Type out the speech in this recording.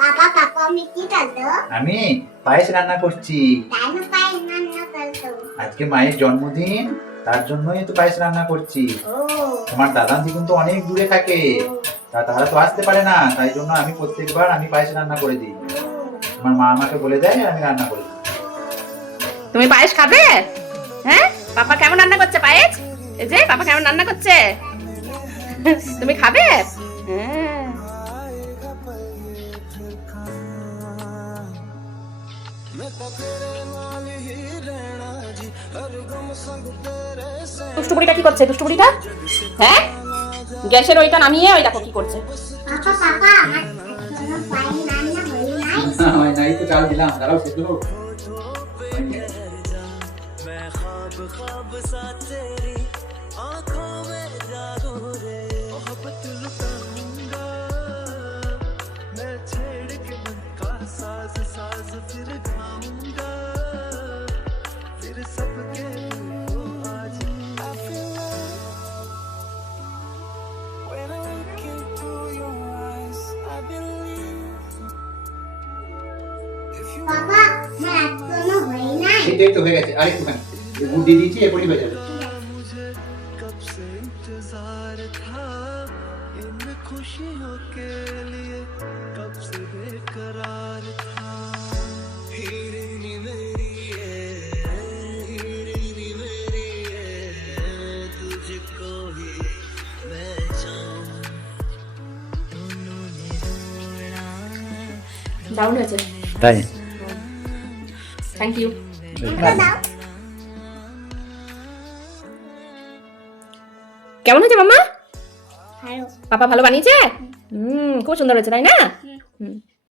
पापा पापा मी কি করছো? আমি পায়েস রান্না করছি। কেন পায়েস রান্না করছো? আজকে মায়ের জন্মদিন, তার জন্যই তো পায়েস রান্না করছি। ও তোমার দাদাজি কিন্তু অনেক দূরে থাকে, তারা তো আসতে পারে না, তাই জন্য আমি প্রত্যেকবার পায়েস রান্না করে দিই। তোমার মা আমাকে বলে দেয়, আমি রান্না করে দিই। তুমি পায়েস খাবে? হ্যাঁ, পাপা কেমন রান্না করছে পায়েস? এই যে পাপা কেমন রান্না করছে, তুমি খাবে? হ্যাঁ। দুষ্টুবুড়িটা কি করছে? দুষ্টুবুড়িটা হ্যাঁ, গ্যাসের ওইটা নামিয়ে ওই দেখো কি করছে। পাপা পাপা আমার কোনো পায়েস রান্না হই নাই। নাই তো চাল দিলাম, দাঁড়াও সেদ্ধ হোক। পাপা আমার কোনো হই নাই। এটাই তো হয়ে গেছে, আরেকটুখানি গুড় দিয়ে দিয়েছি, এরপরই হয়ে যাবে। खुशियों के लिए कब से बेकरार था। हीरे मेरी है तुझको ही मैं चाहूं। दोनों ने रोना দারুণ হয়েছে, তাই থ্যাংক ইউ। দাও কেমন হয়েছে মাম্মা? ভালো। পাপা ভালো বানিয়েছে? খুব সুন্দর হয়েছে তাই না?